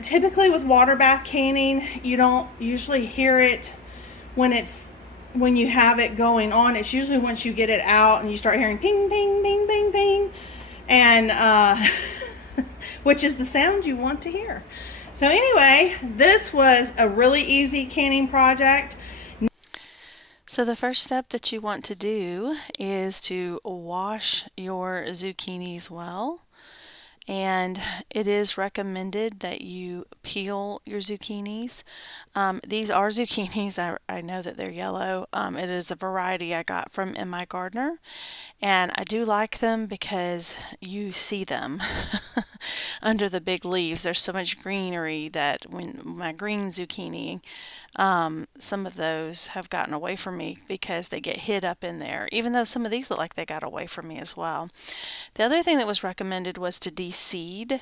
Typically with water bath canning, you don't usually hear it when when you have it going on. It's usually once you get it out and you start hearing ping, ping, ping, ping, ping, and which is the sound you want to hear. So anyway, this was a really easy canning project. So the first step that you want to do is to wash your zucchinis well. And it is recommended that you peel your zucchinis. These are zucchinis. I know that they're yellow. It is a variety I got from in my gardener, and I do like them because you see them under the big leaves. There's so much greenery that when my green zucchini, some of those have gotten away from me because they get hid up in there, even though some of these look like they got away from me as well. The other thing that was recommended was to deseed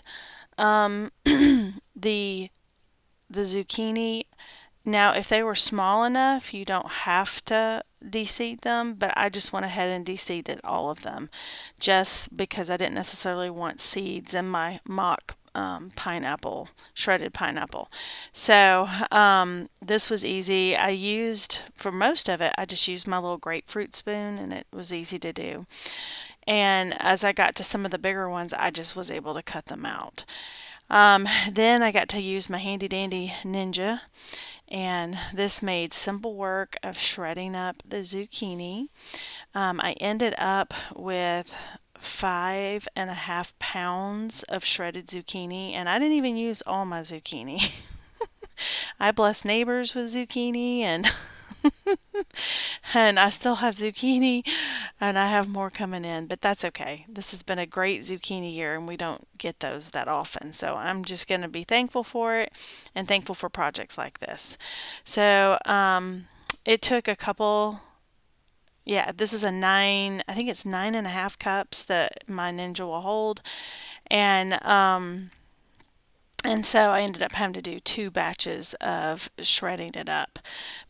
the the zucchini. Now, if they were small enough, you don't have to deseed them, but I just went ahead and deseeded all of them just because I didn't necessarily want seeds in my mock pineapple, shredded pineapple. So this was easy. I used, for most of it, I just used my little grapefruit spoon and it was easy to do. And as I got to some of the bigger ones, I just was able to cut them out. Then I got to use my handy dandy Ninja, and this made simple work of shredding up the zucchini. I ended up with 5.5 pounds of shredded zucchini, and I didn't even use all my zucchini. I blessed neighbors with zucchini, and and I still have zucchini and I have more coming in, but that's okay. This has been a great zucchini year and we don't get those that often. So I'm just going to be thankful for it and thankful for projects like this. So it took a couple, yeah, this is a nine, I think it's 9.5 cups that my Ninja will hold. And so I ended up having to do 2 batches of shredding it up.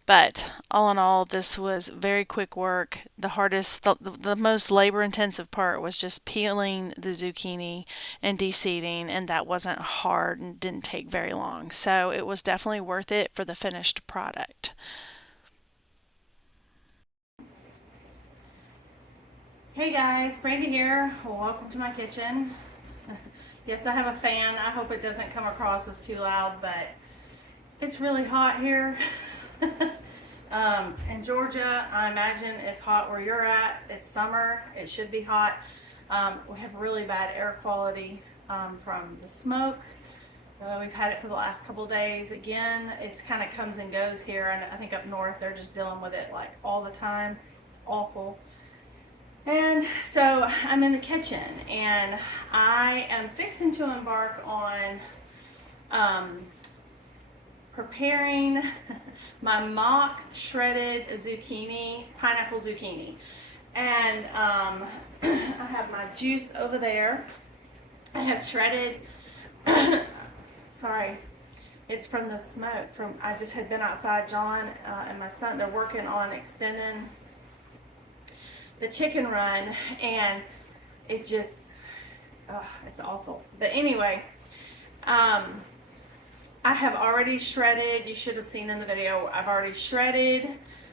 But all in all, this was very quick work. The most labor intensive part was just peeling the zucchini and deseeding, and that wasn't hard and didn't take very long. So it was definitely worth it for the finished product. Hey guys, Brandy here. Welcome to my kitchen. Yes, I have a fan. I hope it doesn't come across as too loud, but it's really hot here. In Georgia, I imagine it's hot where you're at. It's summer. It should be hot. We have really bad air quality from the smoke. We've had it for the last couple of days. Again, it's kind of comes and goes here, and I think up north they're just dealing with it like all the time. It's awful. And so I'm in the kitchen and I am fixing to embark on um, preparing my mock shredded zucchini, pineapple zucchini. And I have my juice over there. I have shredded, sorry, it's from the smoke. I just had been outside, John and my son, they're working on extending the chicken run, and it just it's awful. But anyway, I have already shredded. You should have seen in the video, I've already shredded,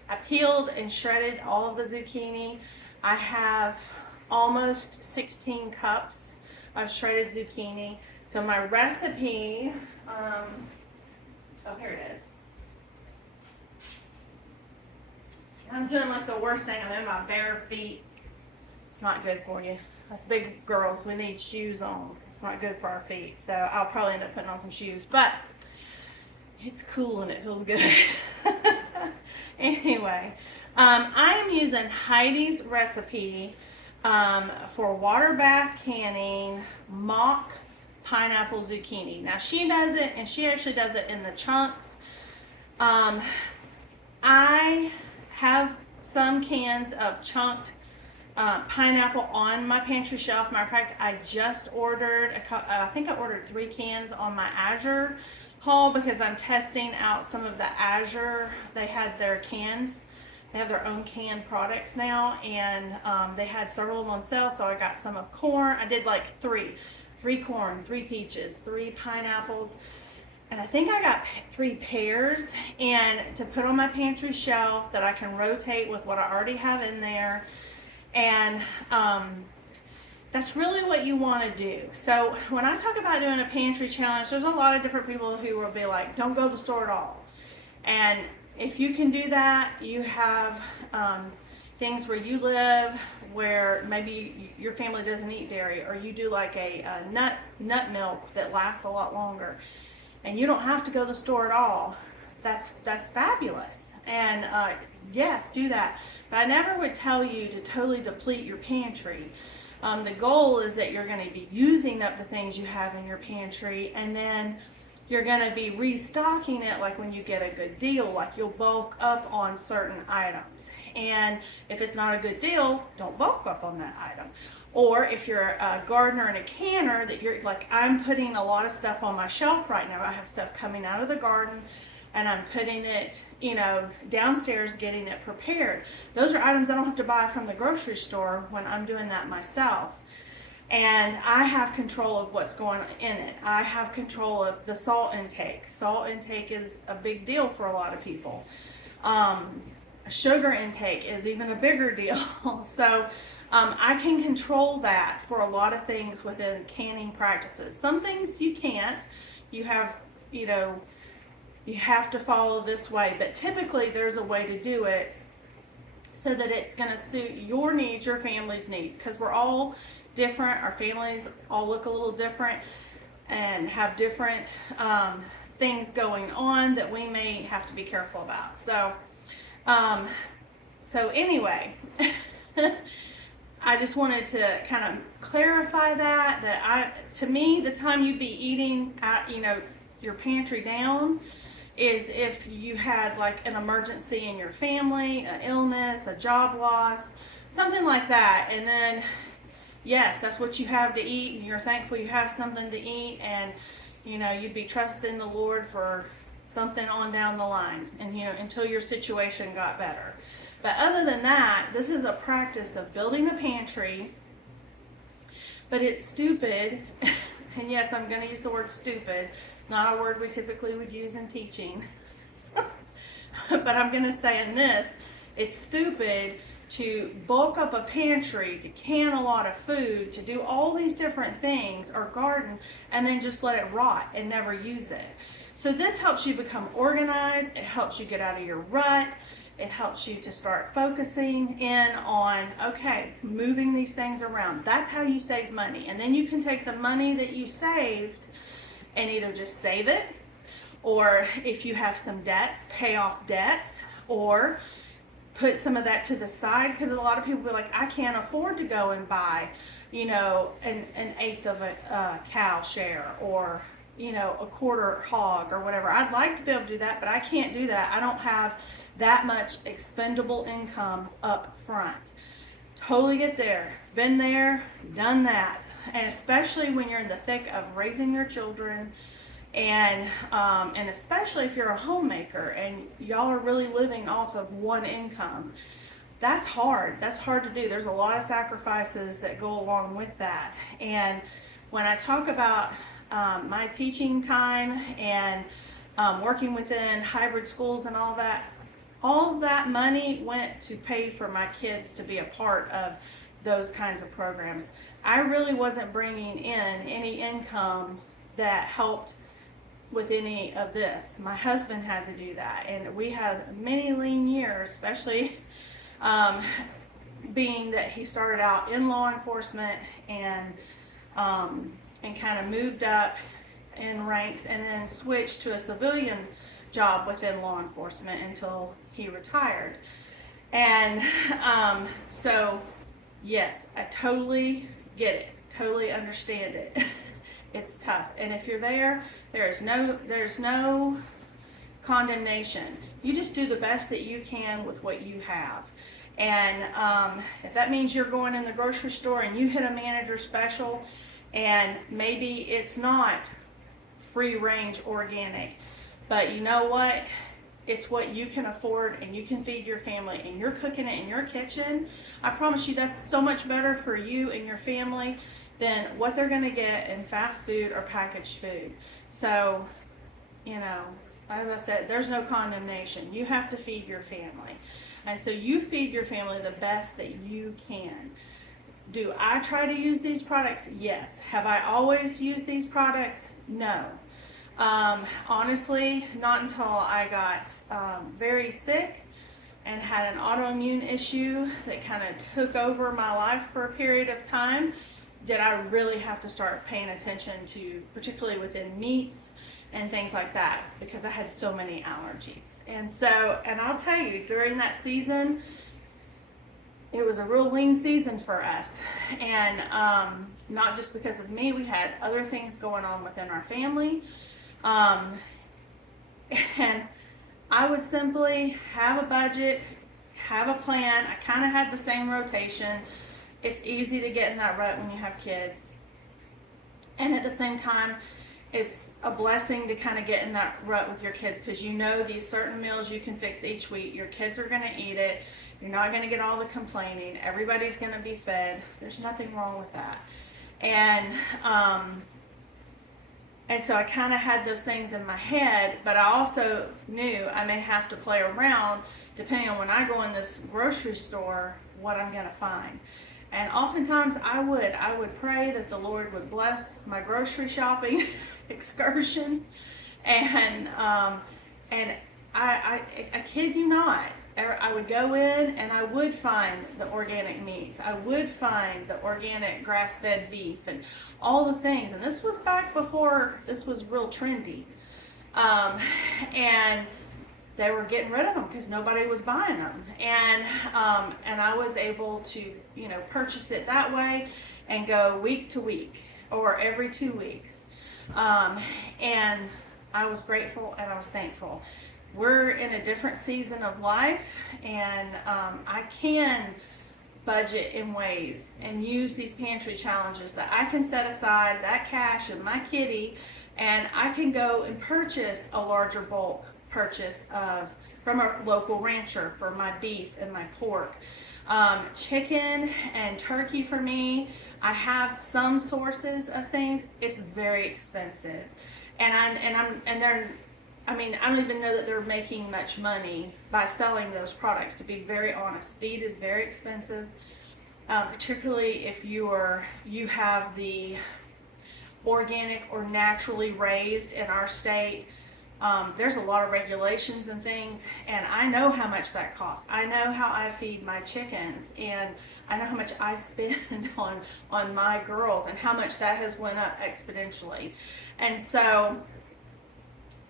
I peeled and shredded all of the zucchini. I have almost 16 cups of shredded zucchini. So my recipe, oh, here it is. I'm doing like the worst thing. I'm in my bare feet. It's not good for you. Us big girls, we need shoes on. It's not good for our feet. So I'll probably end up putting on some shoes, but it's cool and it feels good. Anyway, I am using Heidi's recipe for water bath canning mock pineapple zucchini. Now she does it, and she actually does it in the chunks. I have some cans of chunked pineapple on my pantry shelf. Matter of fact, I just ordered I think I ordered 3 cans on my Azure haul because I'm testing out some of the Azure. They had their cans. They have their own canned products now, and they had several of them on sale, so I got some of corn. I did like three corn, 3 peaches, 3 pineapples, and I think I got 3 pairs, and to put on my pantry shelf that I can rotate with what I already have in there. And that's really what you want to do. So when I talk about doing a pantry challenge, there's a lot of different people who will be like, don't go to the store at all. And if you can do that, you have things where you live where maybe your family doesn't eat dairy, or you do like a nut milk that lasts a lot longer, and you don't have to go to the store at all. That's fabulous. And yes, do that. But I never would tell you to totally deplete your pantry. The goal is that you're going to be using up the things you have in your pantry, and then you're going to be restocking it like when you get a good deal, like you'll bulk up on certain items. And if it's not a good deal, don't bulk up on that item. Or if you're a gardener and a canner, that you're like, I'm putting a lot of stuff on my shelf right now. I have stuff coming out of the garden, and I'm putting it, downstairs, getting it prepared. Those are items I don't have to buy from the grocery store when I'm doing that myself. And I have control of what's going in it. I have control of the salt intake. Salt intake is a big deal for a lot of people. Sugar intake is even a bigger deal. So I can control that for a lot of things within canning practices. Some things you can't. You have, you have to follow this way, but typically there's a way to do it so that it's going to suit your needs, your family's needs, because we're all different. Our families all look a little different and have different things going on that we may have to be careful about. So anyway, I just wanted to kind of clarify to me, the time you'd be eating out, your pantry down is if you had like an emergency in your family, an illness, a job loss, something like that. And then, yes, that's what you have to eat, and you're thankful you have something to eat, and you'd be trusting the Lord for something on down the line, and until your situation got better. But other than that, this is a practice of building a pantry. But it's stupid, and yes, I'm going to use the word stupid. It's not a word we typically would use in teaching. But I'm going to say in this, it's stupid to bulk up a pantry, to can a lot of food, to do all these different things, or garden, and then just let it rot and never use it. So this helps you become organized. It helps you get out of your rut. It helps you to start focusing in on, okay, moving these things around. That's how you save money. And then you can take the money that you saved and either just save it, or if you have some debts, pay off debts, or put some of that to the side, because a lot of people be like, I can't afford to go and buy, an eighth of a cow share, or, a quarter hog or whatever. I'd like to be able to do that, but I can't do that. I don't have that much expendable income up front. Totally get there. Been there, done that. And especially when you're in the thick of raising your children, and especially if you're a homemaker and y'all are really living off of one income, that's hard. That's hard to do. There's a lot of sacrifices that go along with that. And when I talk about my teaching time and working within hybrid schools and all that money went to pay for my kids to be a part of those kinds of programs. I really wasn't bringing in any income that helped with any of this. My husband had to do that, and we had many lean years, especially being that he started out in law enforcement and kind of moved up in ranks and then switched to a civilian job within law enforcement until he retired. And so yes, I totally get it, totally understand it. It's tough, and if you're there's no condemnation. You just do the best that you can with what you have. And if that means you're going in the grocery store and you hit a manager special, and maybe it's not free range organic, but you know what? It's what you can afford, and you can feed your family, and you're cooking it in your kitchen. I promise you that's so much better for you and your family than what they're going to get in fast food or packaged food. So as I said, there's no condemnation. You have to feed your family. And so you feed your family the best that you can. Do I try to use these products? Yes. Have I always used these products? No. Honestly, not until I got very sick and had an autoimmune issue that kind of took over my life for a period of time did I really have to start paying attention to, particularly within meats and things like that, because I had so many allergies. And I'll tell you, during that season, it was a real lean season for us. And not just because of me, we had other things going on within our family. And I would simply have a budget, have a plan. I kind of had the same rotation. It's easy to get in that rut when you have kids. And at the same time, it's a blessing to kind of get in that rut with your kids, because you know these certain meals you can fix each week. Your kids are going to eat it. You're not going to get all the complaining. Everybody's going to be fed. There's nothing wrong with that. And so I kind of had those things in my head, but I also knew I may have to play around depending on when I go in this grocery store, what I'm going to find. And oftentimes I would pray that the Lord would bless my grocery shopping excursion. And I kid you not, I would go in and I would find the organic meats. I would find the organic grass-fed beef and all the things. And this was back before this was real trendy. And they were getting rid of them because nobody was buying them. And I was able to, purchase it that way and go week to week or every 2 weeks. And I was grateful and I was thankful. We're in a different season of life, and I can budget in ways and use these pantry challenges that I can set aside that cash in my kitty, and I can go and purchase a larger bulk purchase from a local rancher for my beef and my pork. Chicken and turkey for me, I have some sources of things. It's very expensive, and they're, I don't even know that they're making much money by selling those products, to be very honest. Feed is very expensive, particularly if you have the organic or naturally raised in our state. There's a lot of regulations and things, and I know how much that costs. I know how I feed my chickens, and I know how much I spend on my girls, and how much that has went up exponentially. And so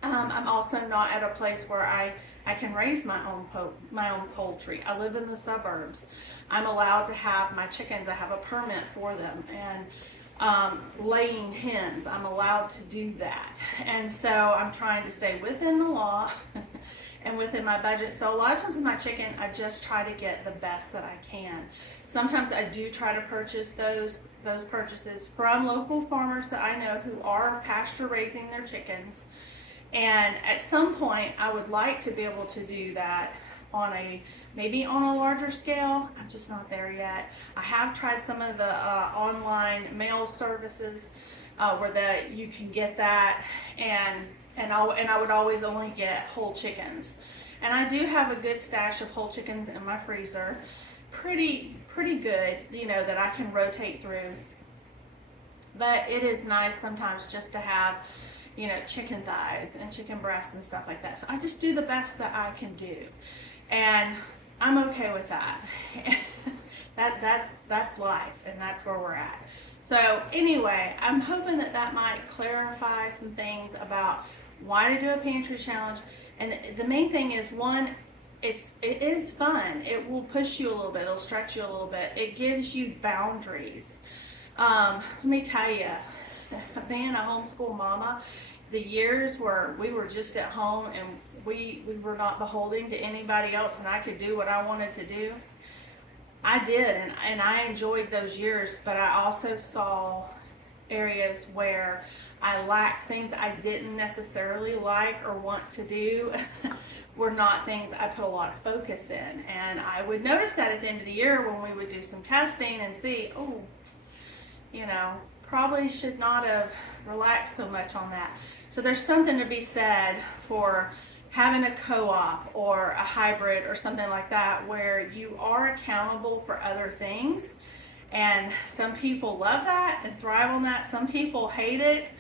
I'm also not at a place where I can raise my own poultry. I live in the suburbs. I'm allowed to have my chickens. I have a permit for them, and laying hens, I'm allowed to do that. And so I'm trying to stay within the law and within my budget. So a lot of times with my chicken, I just try to get the best that I can. Sometimes I do try to purchase those purchases from local farmers that I know who are pasture raising their chickens. And at some point, I would like to be able to do that maybe on a larger scale. I'm just not there yet. I have tried some of the online mail services where you can get that, and I would always only get whole chickens. And I do have a good stash of whole chickens in my freezer, pretty good, that I can rotate through. But it is nice sometimes just to have chicken thighs and chicken breasts and stuff like that. So I just do the best that I can do, and I'm okay with that. That's life, and that's where we're at. So anyway, I'm hoping that might clarify some things about why to do a pantry challenge. And the main thing is, one, it is fun. It will push you a little bit. It'll stretch you a little bit. It gives you boundaries. Let me tell you, being a homeschool mama, the years where we were just at home and we were not beholden to anybody else, and I could do what I wanted to do, I did, and I enjoyed those years. But I also saw areas where I lacked things I didn't necessarily like or want to do were not things I put a lot of focus in. And I would notice that at the end of the year when we would do some testing and see, probably should not have relaxed so much on that. So there's something to be said for having a co-op or a hybrid or something like that where you are accountable for other things. And some people love that and thrive on that. Some people hate it,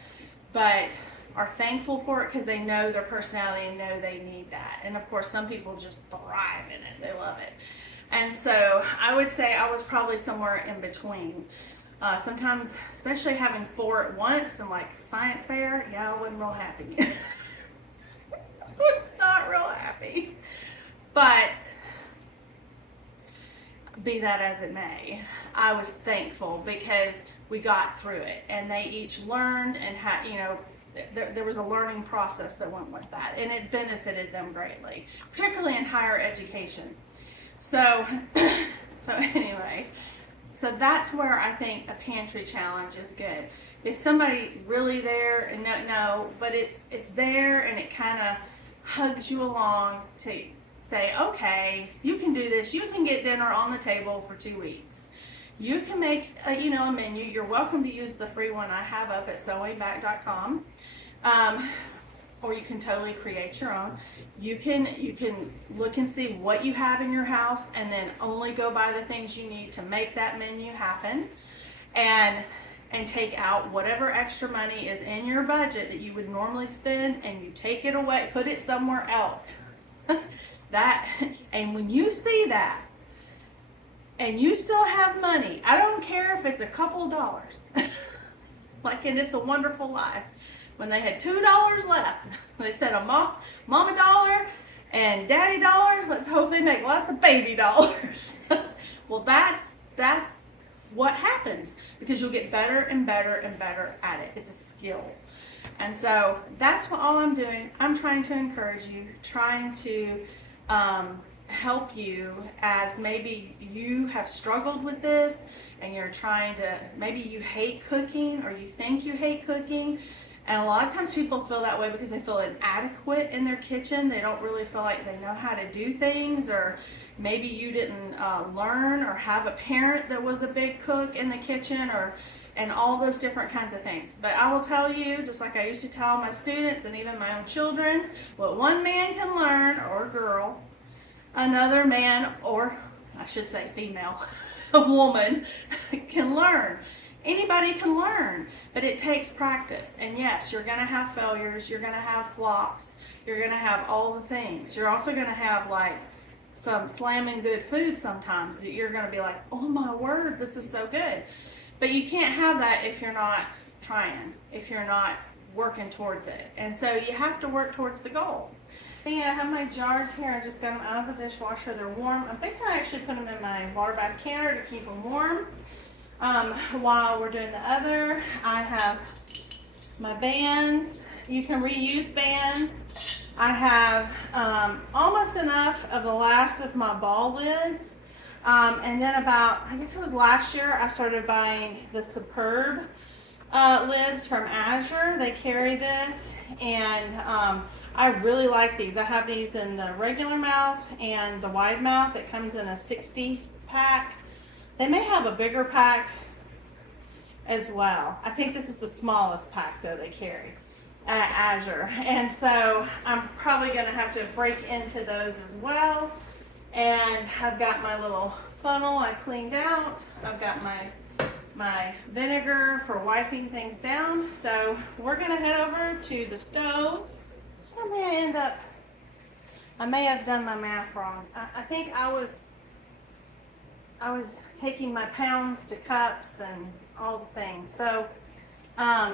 but are thankful for it because they know their personality and know they need that. And of course, some people just thrive in it. They love it. And so I would say I was probably somewhere in between. Sometimes, especially having 4 at once and like science fair, yeah, I wasn't real happy. I was not real happy. But be that as it may, I was thankful because we got through it and they each learned and had, there was a learning process that went with that, and it benefited them greatly, particularly in higher education. So, anyway, so that's where I think a pantry challenge is good. Is somebody really there? And no, but it's there, and it kind of hugs you along to say, okay, you can do this. You can get dinner on the table for 2 weeks. You can make a menu. You're welcome to use the free one I have up at sewingback.com, or you can totally create your own. You can look and see what you have in your house, and then only go buy the things you need to make that menu happen, and take out whatever extra money is in your budget that you would normally spend, and you take it away, put it somewhere else. And when you see that, and you still have money, I don't care if it's a couple dollars, like in It's a Wonderful Life, when they had $2 left, they said mama dollar and daddy dollar, let's hope they make lots of baby dollars. Well, that's what happens, because you'll get better and better and better at it. It's a skill. And so that's all I'm doing. I'm trying to encourage you, trying to help you, as maybe you have struggled with this and you're trying to, maybe you hate cooking or you think you hate cooking. And a lot of times people feel that way because they feel inadequate in their kitchen. They don't really feel like they know how to do things, or maybe you didn't learn or have a parent that was a big cook in the kitchen, and all those different kinds of things. But I will tell you, just like I used to tell my students and even my own children, what one man can learn, or girl, another man, or I should say female, a woman, can learn. Anybody can learn, but it takes practice. And yes, you're going to have failures, you're going to have flops, you're going to have all the things. You're also going to have like some slamming good food sometimes that you're going to be like, oh my word, this is so good. But you can't have that if you're not trying, if you're not working towards it. And so you have to work towards the goal. Yeah, I have my jars here. I just got them out of the dishwasher. They're warm. I'm fixing to actually put them in my water bath canner to keep them warm. While we're doing the other, I have my bands. You can reuse bands. I have almost enough of the last of my ball lids. And then about, I guess it was last year, I started buying the Superb lids from Azure. They carry this, and I really like these. I have these in the regular mouth and the wide mouth. It comes in a 60 pack. They may have a bigger pack as well. I think this is the smallest pack though they carry at Azure. And so I'm probably going to have to break into those as well. And I've got my little funnel I cleaned out. I've got my vinegar for wiping things down. So we're going to head over to the stove. I may have done my math wrong. I think I was taking my pounds to cups and all the things. So I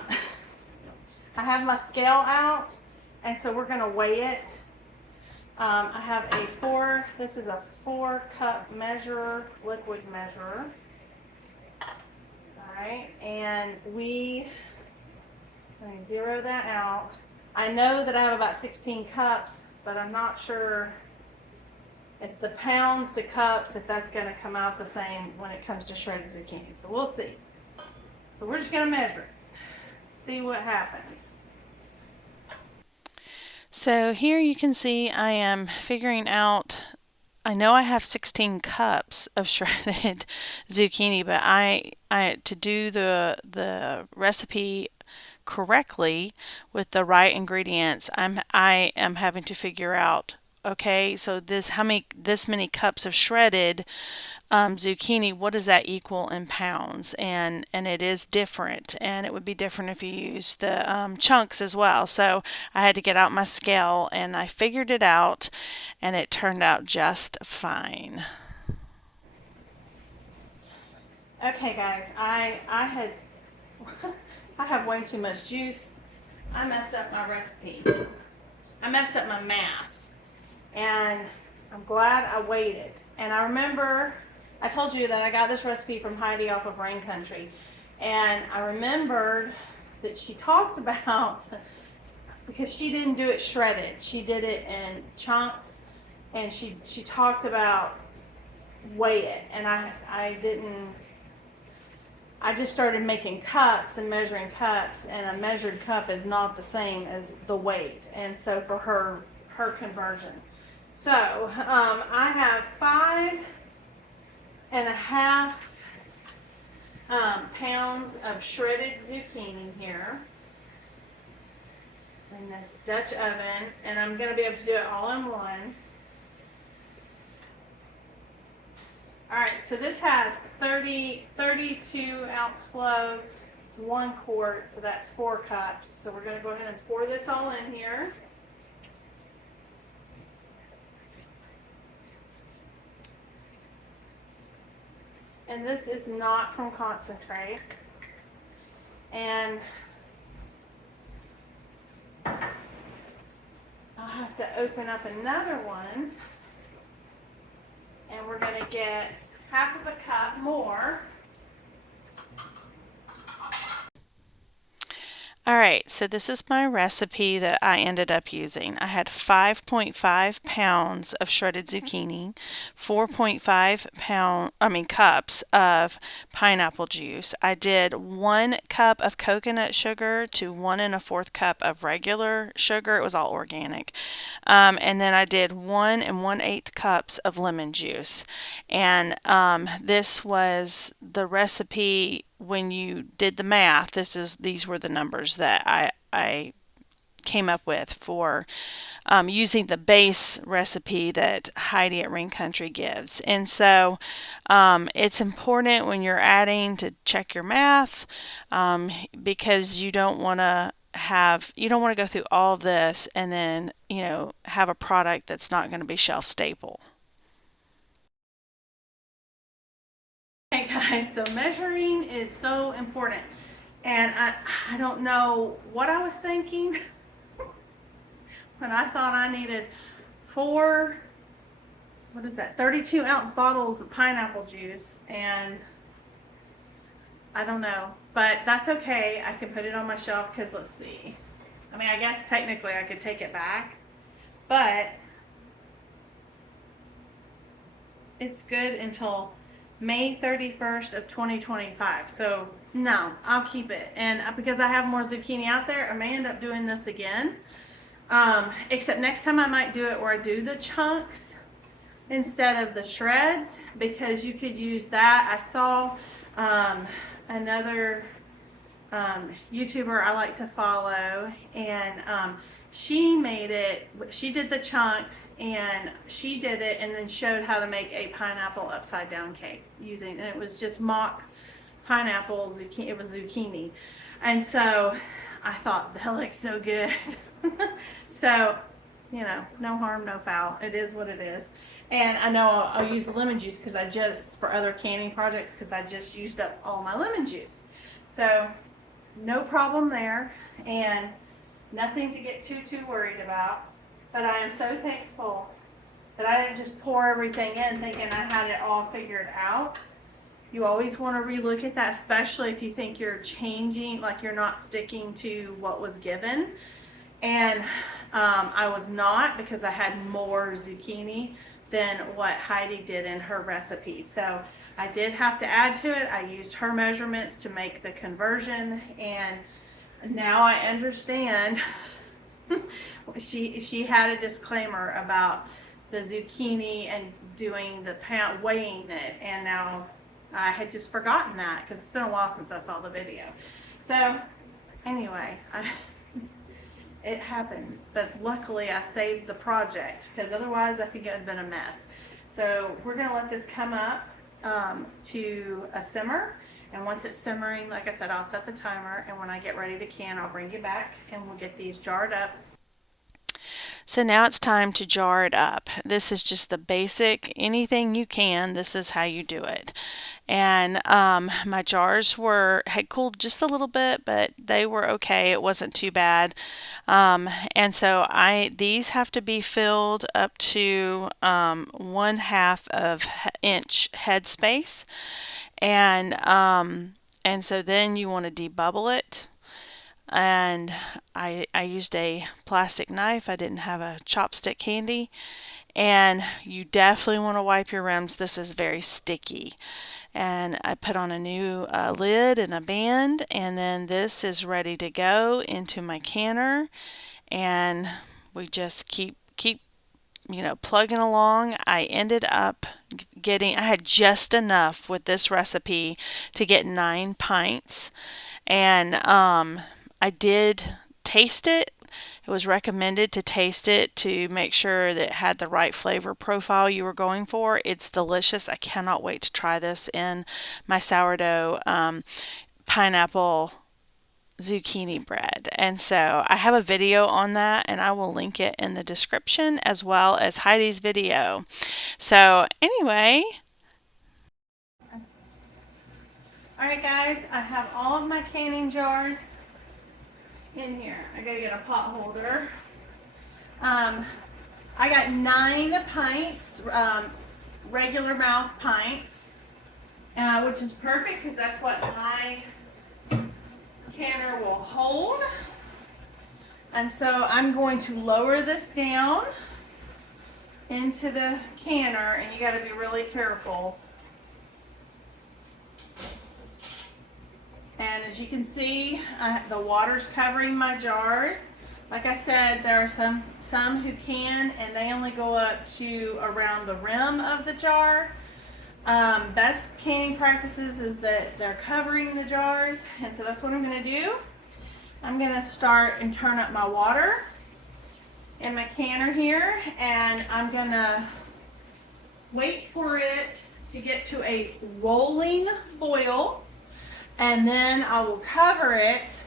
have my scale out, and so we're going to weigh it. I have this is a 4-cup measure, liquid measurer. All right, and let me zero that out. I know that I have about 16 cups, but I'm not sure if the pounds to cups, if that's going to come out the same when it comes to shredded zucchini. So we'll see. So we're just going to measure it, see what happens. So here you can see I am figuring out I know I have 16 cups of shredded zucchini, but I to do the recipe correctly with the right ingredients, I am having to figure out, okay, so this many cups of shredded zucchini, what does that equal in pounds? And it is different, and it would be different if you use the chunks as well. So I had to get out my scale, and I figured it out, and it turned out just fine. Okay, guys, I had I have way too much juice. I messed up my recipe. I messed up my math, and I'm glad I waited. And I remember I told you that I got this recipe from Heidi off of Rain Country, and I remembered that she talked about because she didn't do it shredded. She did it in chunks, and she talked about weigh it, and I didn't. I just started making cups and measuring cups, and a measured cup is not the same as the weight. And so for her conversion, so I have 5.5 pounds of shredded zucchini here in this Dutch oven, and I'm going to be able to do it all in one. All right, so this has 32 ounce flow. It's 1 quart, so that's 4 cups. So we're going to go ahead and pour this all in here. And this is not from concentrate. And I'll have to open up another one. And we're going to get half of a cup more. All right, so this is my recipe that I ended up using. I had 5.5 pounds of shredded zucchini, 4.5 cups of pineapple juice. I did 1 cup of coconut sugar to 1 1/4 cup of regular sugar. It was all organic. And then I did 1 1/8 cups of lemon juice. And this was the recipe. When you did the math, these were the numbers that I came up with for using the base recipe that Heidi at Ring Country gives. And so it's important when you're adding to check your math, because you don't want to go through all this and then have a product that's not going to be shelf stable. Okay, guys, so measuring is so important. And I don't know what I was thinking when I thought I needed 32 ounce bottles of pineapple juice. And I don't know, but that's okay. I can put it on my shelf because let's see. I mean, I guess technically I could take it back, but it's good until May 31st of 2025. So no, I'll keep it. And because I have more zucchini out there, I may end up doing this again. Except next time I might do it where I do the chunks instead of the shreds, because you could use that. I saw another YouTuber I like to follow, and she did the chunks, and she did it and then showed how to make a pineapple upside down cake and it was just mock pineapple zucchini. It was zucchini. And so I thought, that looks so good. So, no harm, no foul. It is what it is. And I know I'll use the lemon juice for other canning projects, because I just used up all my lemon juice. So no problem there. And nothing to get too worried about. But I am so thankful that I didn't just pour everything in thinking I had it all figured out. You always want to relook at that, especially if you think you're changing, like you're not sticking to what was given. And I was not, because I had more zucchini than what Heidi did in her recipe. So I did have to add to it. I used her measurements to make the conversion, and now I understand. She had a disclaimer about the zucchini and doing the pound, weighing it, and now I had just forgotten that because it's been a while since I saw the video. So anyway, it happens, but luckily I saved the project because otherwise I think it would have been a mess. So we're gonna let this come up to a simmer, and once it's simmering, like I said, I'll set the timer, and when I get ready to can, I'll bring you back and we'll get these jarred up. So now it's time to jar it up. This is just the basic, anything you can, this is how you do it. And my jars had cooled just a little bit, but they were okay. It wasn't too bad. And so these have to be filled up to 1/2 of inch head space. And so then you want to debubble it. And I used a plastic knife. I didn't have a chopstick handy. And you definitely want to wipe your rims. This is very sticky. And I put on a new lid and a band, and then this is ready to go into my canner, and we just keep plugging along. I ended up I had just enough with this recipe to get 9 pints, and I did taste it. It was recommended to taste it to make sure that it had the right flavor profile you were going for. It's delicious. I cannot wait to try this in my sourdough pineapple zucchini bread. And so I have a video on that, and I will link it in the description as well as Heidi's video. So anyway. Alright guys, I have all of my canning jars in here. I gotta get a pot holder. I got 9 pints, regular mouth pints, which is perfect because that's what my canner will hold. And so I'm going to lower this down into the canner, and you got to be really careful. And as you can see, the water's covering my jars. Like I said, there are some who can, and they only go up to around the rim of the jar. Best canning practices is that they're covering the jars, and so that's what I'm going to do. I'm going to start and turn up my water in my canner here, and I'm going to wait for it to get to a rolling boil. And then I will cover it,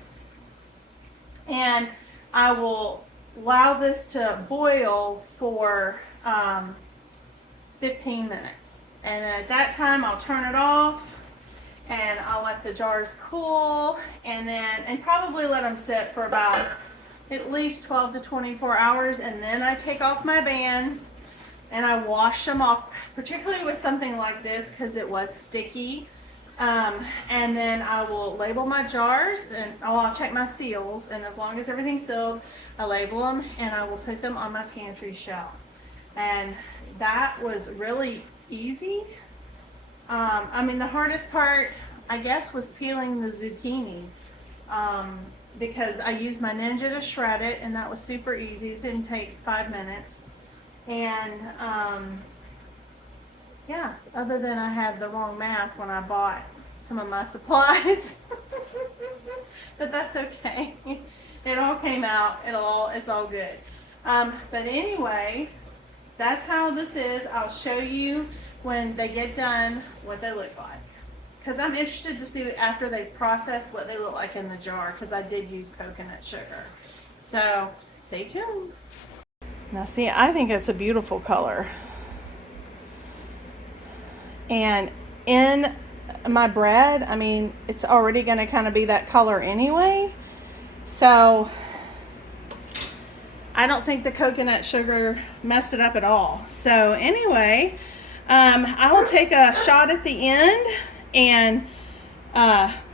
and I will allow this to boil for 15 minutes. And then at that time I'll turn it off, and I'll let the jars cool, and probably let them sit for about at least 12 to 24 hours. And then I take off my bands and I wash them off, particularly with something like this because it was sticky. And then I will label my jars, and I'll check my seals, and as long as everything's sealed, I label them, and I will put them on my pantry shelf. And that was really easy. I mean, the hardest part, I guess, was peeling the zucchini, because I used my Ninja to shred it, and that was super easy. It didn't take 5 minutes. And yeah, other than I had the wrong math when I bought some of my supplies. But that's okay. It all came out. It's all good. But anyway, that's how this is. I'll show you when they get done what they look like. Because I'm interested to see after they've processed what they look like in the jar, because I did use coconut sugar. So stay tuned. Now see, I think it's a beautiful color. And in my bread, I mean, it's already going to kind of be that color anyway. So I don't think the coconut sugar messed it up at all. So anyway, I will take a shot at the end and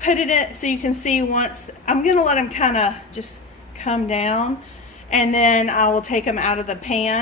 put it in so you can see once. I'm going to let them kind of just come down, and then I will take them out of the pan.